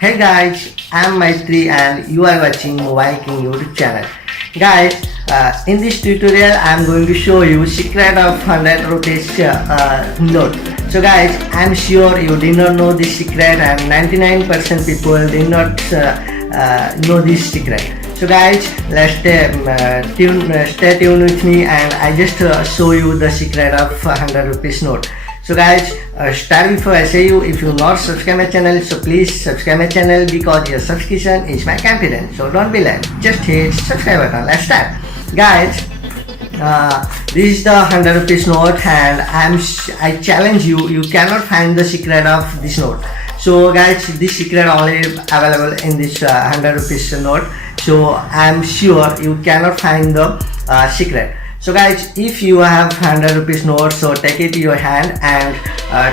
Hey guys, I'm Maitree and you are watching Mobile King YouTube channel. Guys, in this tutorial I'm going to show you secret of 100 rupees note. So guys, I'm sure you did not know this secret and 99% people did not know this secret. So guys, let's stay tuned with me and I just show you the secret of 100 rupees note. So guys, start before I say you, if you not subscribe my channel, so please subscribe my channel because your subscription is my confidence. So don't be late, just hit subscribe button. Let's start. Guys, this is the 100 rupees note and I challenge you, you cannot find the secret of this note. So guys, this secret only available in this 100 rupees note. So I'm sure you cannot find the secret. So guys, if you have 100 rupees note, so take it to your hand and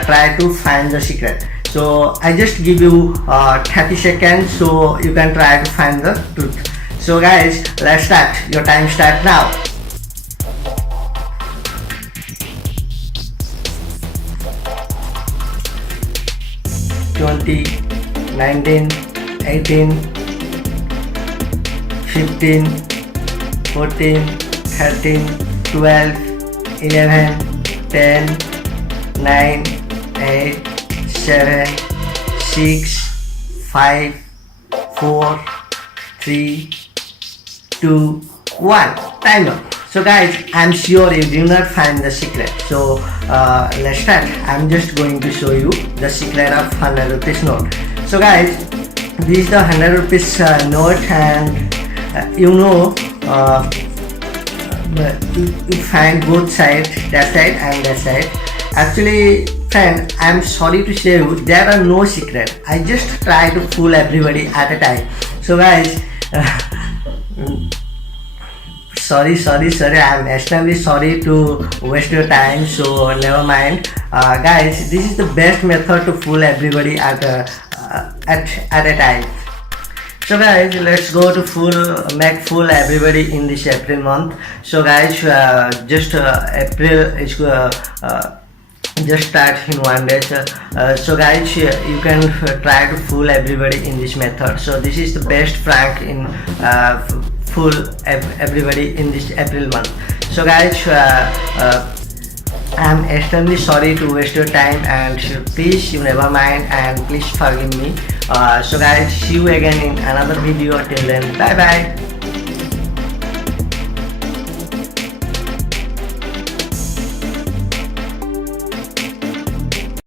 try to find the secret. So I just give you 30 seconds so you can try to find the truth. So guys, let's start. Your time start now. $20, $19, $18, $15, $14, 13, 12, 11, 10, 9, 8, 7, 6, 5, 4, 3, 2, 1. Time up. So guys, I'm sure you do not find the secret. So let's start. I'm just going to show you the secret of 100 rupees note. So guys, this is the 100 rupees note and you know you find both sides, that side and that side. Actually friend, I'm sorry to say you, there are no secret. I just try to fool everybody at a time. So guys, sorry, I'm extremely sorry to waste your time, so never mind. Guys, this is the best method to fool everybody at a time. So guys, let's go to make fool everybody in this April month. So guys, April is just start in 1 day. So guys, you can try to fool everybody in this method. So this is the best prank in fool everybody in this April month. So guys, I'm extremely sorry to waste your time and please you never mind and please forgive me. So guys, see you again in another video. Till then, bye bye.